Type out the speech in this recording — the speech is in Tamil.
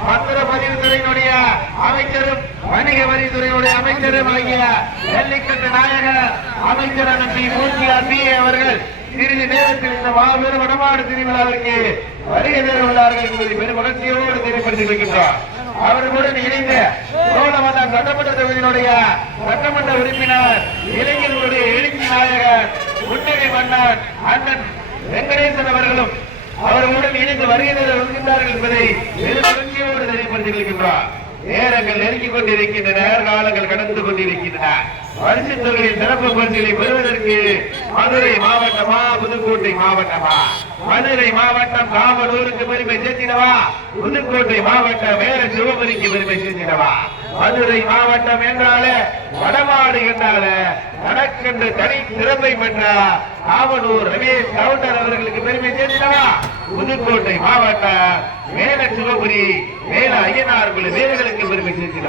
பத்திரப்பதிவுத்துறையினுடைய அமைச்சரும் வணிக வரித்துறையுடைய அமைச்சரும் ஆகிய ஜல்லிக்கட்டு நாயகர் அமைச்சர் பி மூர்த்தியார் பி அவர்கள் சிறிது நேரத்தில் இந்த மாபெரும் வடமாடு திருவிழாவிற்கு வருகை தர உள்ளார்கள் என்பதை பெரும் மகிழ்ச்சியோடு தெரியப்படுத்தியிருக்கின்றோர். அவர்களுடன் இணைந்த சோழவந்தான் சட்டமன்ற தொகுதியினுடைய சட்டமன்ற உறுப்பினர் இளைஞர்களுடைய எழுச்சி நாயகர் முன்னணி மன்னர் அண்ணன் வெங்கடேசன் அவர்களும் அவர்களுடன் இணைந்து வருகை தர வருகின்றார்கள் என்பதை பெரும் மகிழ்ச்சியோடு தெரியப்படுத்தியிருக்கின்றார். நேரங்கள் நெருங்கிக் கொண்டிருக்கின்றன, காலங்கள் கடந்து கொண்டிருக்கின்றன. பரிசுத்தொகையின் சிறப்பு பரிசுகளை பெறுவதற்கு மதுரை மாவட்டமா புதுக்கோட்டை மாவட்டமா? மதுரை மாவட்டம் காவலூருக்கு பெருமை சேர்த்திடவா? புதுக்கோட்டை மாவட்டம் வேற சிவபுரிக்கு பெருமை சேர்த்திடவா? மதுரை மாவட்டம் என்றாலே வடமாடு என்றாலே தனக்கென்று தனி சிறப்பை பெற்ற காவலூர் ரமேஷ் கவுண்டர் அவர்களுக்கு பெருமை சேர்த்திடவா? புதுக்கோட்டை மாவட்டம் மேல சிவபுரி மேல ஐயனார் குழு வீரர்களுக்கு பெருமை சேர்த்திடவா?